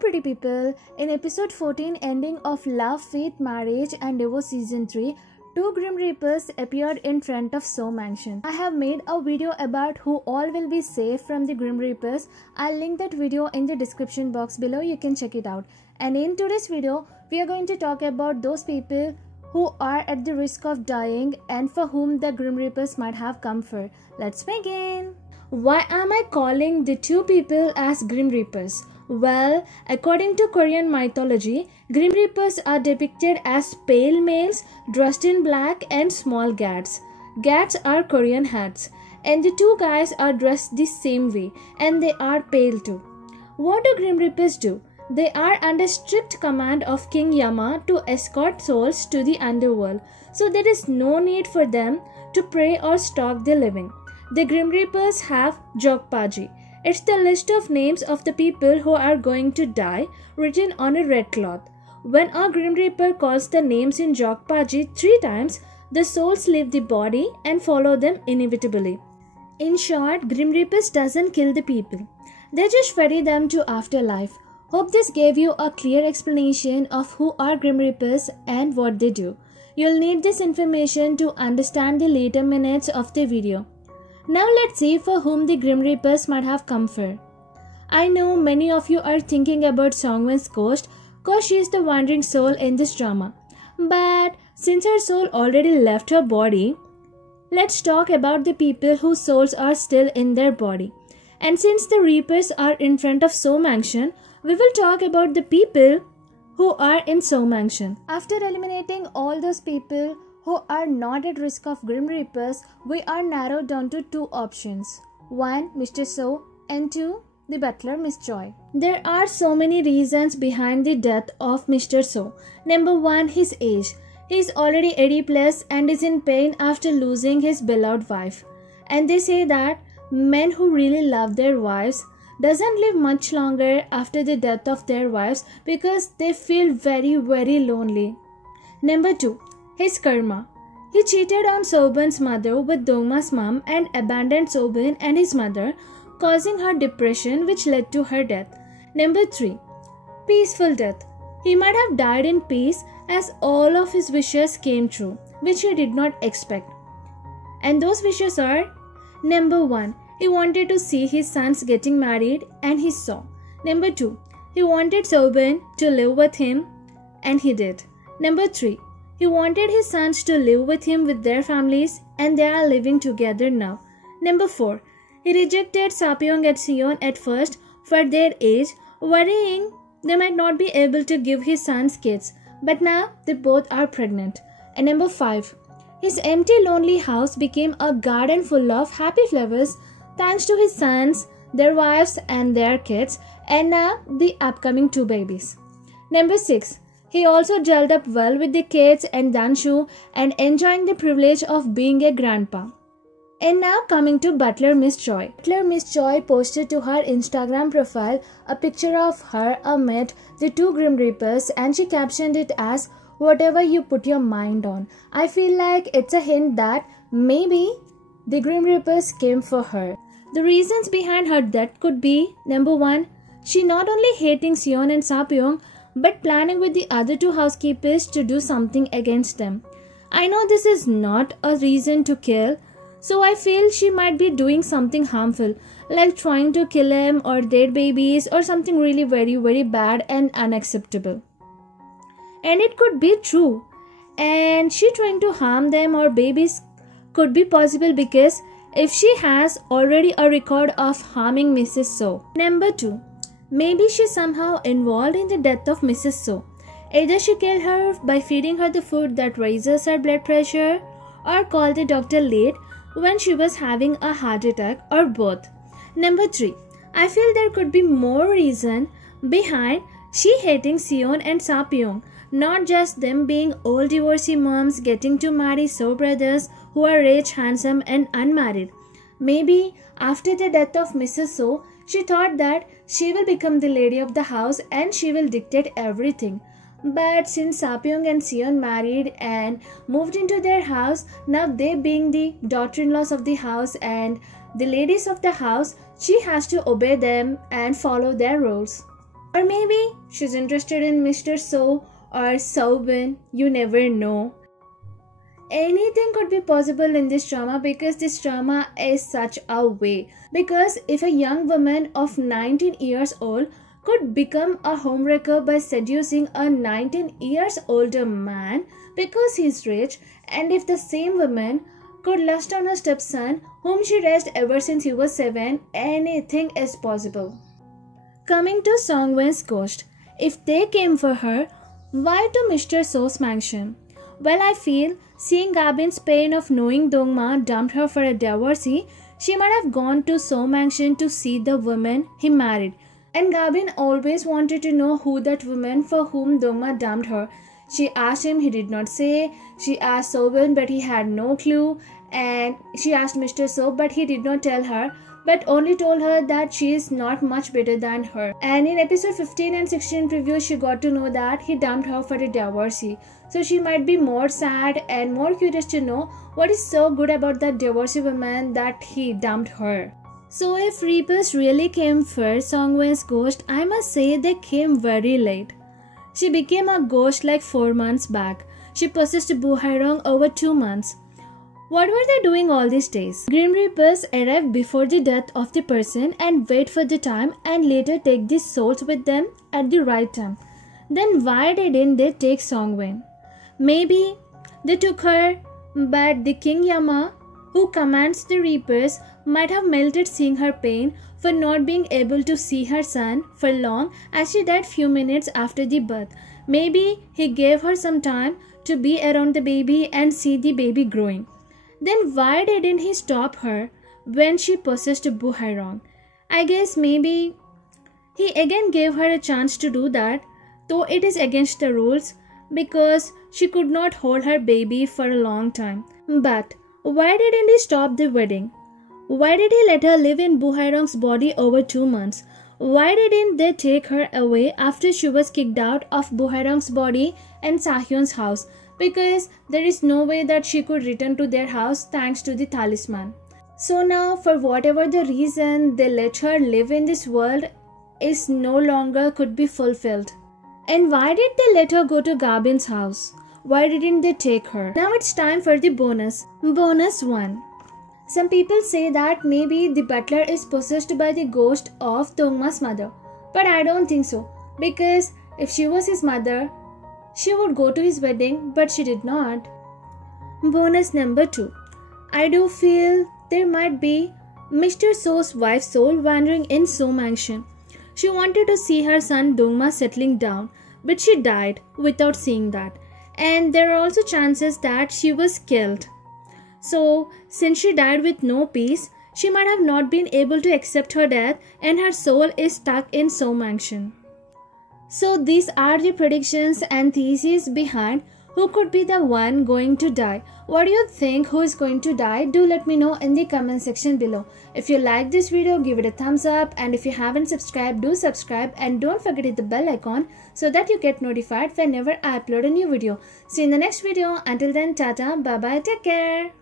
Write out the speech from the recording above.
pretty people, in episode 14 ending of Love, Faith, Marriage and Divorce season 3, two Grim Reapers appeared in front of So Mansion. I have made a video about who all will be saved from the Grim Reapers. I'll link that video in the description box below, you can check it out. And in today's video, we are going to talk about those people who are at the risk of dying and for whom the Grim Reapers might have come for. Let's begin! Why am I calling the two people as Grim Reapers? Well, according to Korean mythology, Grim Reapers are depicted as pale males dressed in black and small gats. Gats are Korean hats, and the two guys are dressed the same way and they are pale too. What do Grim Reapers do? They are under strict command of King Yama to escort souls to the underworld, so there is no need for them to pray or stalk the living. The Grim Reapers have Jokpaji. It's the list of names of the people who are going to die written on a red cloth. When a Grim Reaper calls the names in Jokpaji 3 times, the souls leave the body and follow them inevitably. In short, Grim Reapers doesn't kill the people. They just ferry them to afterlife. Hope this gave you a clear explanation of who are Grim Reapers and what they do. You'll need this information to understand the later minutes of the video. Now let's see for whom the Grim Reapers might have come for. I know many of you are thinking about Songwon's ghost cause she is the wandering soul in this drama. But since her soul already left her body, let's talk about the people whose souls are still in their body. And since the Reapers are in front of So Mansion, we will talk about the people who are in So Mansion. After eliminating all those people who are not at risk of Grim Reapers, we are narrowed down to 2 options. 1. Mr. So and 2. The butler Miss Choi. There are so many reasons behind the death of Mr. So. Number 1. His age. He is already 80 plus and is in pain after losing his beloved wife. And they say that men who really love their wives doesn't live much longer after the death of their wives because they feel very lonely. Number 2. His karma. He cheated on Sobun's mother with Dongma's mom and abandoned Sobun and his mother, causing her depression which led to her death. Number 3. Peaceful death. He might have died in peace as all of his wishes came true, which he did not expect. And those wishes are: Number 1. He wanted to see his sons getting married and he saw. Number 2. He wanted Sobun to live with him and he did. Number 3. He wanted his sons to live with him with their families and they are living together now. Number 4. He rejected Sapyeong and Sahyun at first for their age, worrying they might not be able to give his sons kids, but now they both are pregnant. And number 5. His empty lonely house became a garden full of happy flowers thanks to his sons, their wives and their kids, and now the upcoming 2 babies. Number 6. He also gelled up well with the kids and Danshu and enjoying the privilege of being a grandpa. And now coming to butler Miss Choi. Butler Miss Choi posted to her Instagram profile a picture of her amid the 2 Grim Reapers and she captioned it as "Whatever you put your mind on." I feel like it's a hint that maybe the Grim Reapers came for her. The reasons behind her death could be: Number 1. She not only hating Sahyun and Sapyeong but planning with the other 2 housekeepers to do something against them. I know this is not a reason to kill, so I feel she might be doing something harmful, like trying to kill him or their babies or something really very bad and unacceptable. And it could be true. And she trying to harm them or babies could be possible because if she has already a record of harming Mrs. So. Number 2. Maybe she's somehow involved in the death of Mrs. So. Either she killed her by feeding her the food that raises her blood pressure or called the doctor late when she was having a heart attack, or both. Number 3. I feel there could be more reason behind she hating Sahyun and Sapyeong, not just them being old divorcee moms getting to marry So brothers who are rich, handsome and unmarried. Maybe after the death of Mrs. So, she thought that she will become the lady of the house and she will dictate everything. But since Sapyeong and Sahyun married and moved into their house, now they being the daughter-in-laws of the house and the ladies of the house, she has to obey them and follow their rules. Or maybe she's interested in Mr. So or Sahyun, you never know. Anything could be possible in this drama because this drama is such a way. Because if a young woman of 19 years old could become a homewrecker by seducing a 19 years older man because he's rich, and if the same woman could lust on her stepson whom she raised ever since he was 7, anything is possible. Coming to Songwon's ghost, if they came for her, why to Mr. So's mansion? Well, I feel seeing Gabin's pain of knowing Dongma dumped her for a divorcee, she might have gone to So mansion to see the woman he married. And Gabin always wanted to know who that woman for whom Dongma dumped her. She asked him, he did not say. She asked Sohyun, but he had no clue. And she asked Mr. So, but he did not tell her, but only told her that she is not much better than her. And in episode 15 and 16 preview, she got to know that he dumped her for a divorcee. So she might be more sad and more curious to know what is so good about that divorcee woman that he dumped her. So if Reapers really came for Songwon's ghost, I must say they came very late. She became a ghost like 4 months back. She possessed Buhairong over 2 months. What were they doing all these days? Grim Reapers arrive before the death of the person and wait for the time and later take the souls with them at the right time. Then why didn't they take Songwon? Maybe they took her, but the King Yama, who commands the Reapers, might have melted seeing her pain for not being able to see her son for long as she died few minutes after the birth. Maybe he gave her some time to be around the baby and see the baby growing. Then why didn't he stop her when she possessed Buhairong? I guess maybe he again gave her a chance to do that, though it is against the rules because she could not hold her baby for a long time. But why didn't he stop the wedding? Why did he let her live in Buhairong's body over 2 months? Why didn't they take her away after she was kicked out of Buhairong's body and Sahyun's house? Because there is no way that she could return to their house thanks to the talisman. So now, for whatever the reason they let her live in this world is no longer could be fulfilled. And why did they let her go to Gabin's house? Why didn't they take her? Now it's time for the bonus. Bonus 1. Some people say that maybe the butler is possessed by the ghost of Dongma's mother. But I don't think so. Because if she was his mother, she would go to his wedding, but she did not. Bonus number 2. I do feel there might be Mr. So's wife's soul wandering in So mansion. She wanted to see her son Dongma settling down, but she died without seeing that. And there are also chances that she was killed. So, since she died with no peace, she might have not been able to accept her death and her soul is stuck in So mansion. So these are the predictions and theses behind who could be the one going to die. What do you think who is going to die? Do let me know in the comment section below. If you like this video, give it a thumbs up, and if you haven't subscribed, do subscribe and don't forget to hit the bell icon so that you get notified whenever I upload a new video. See you in the next video. Until then, tata, bye bye, take care.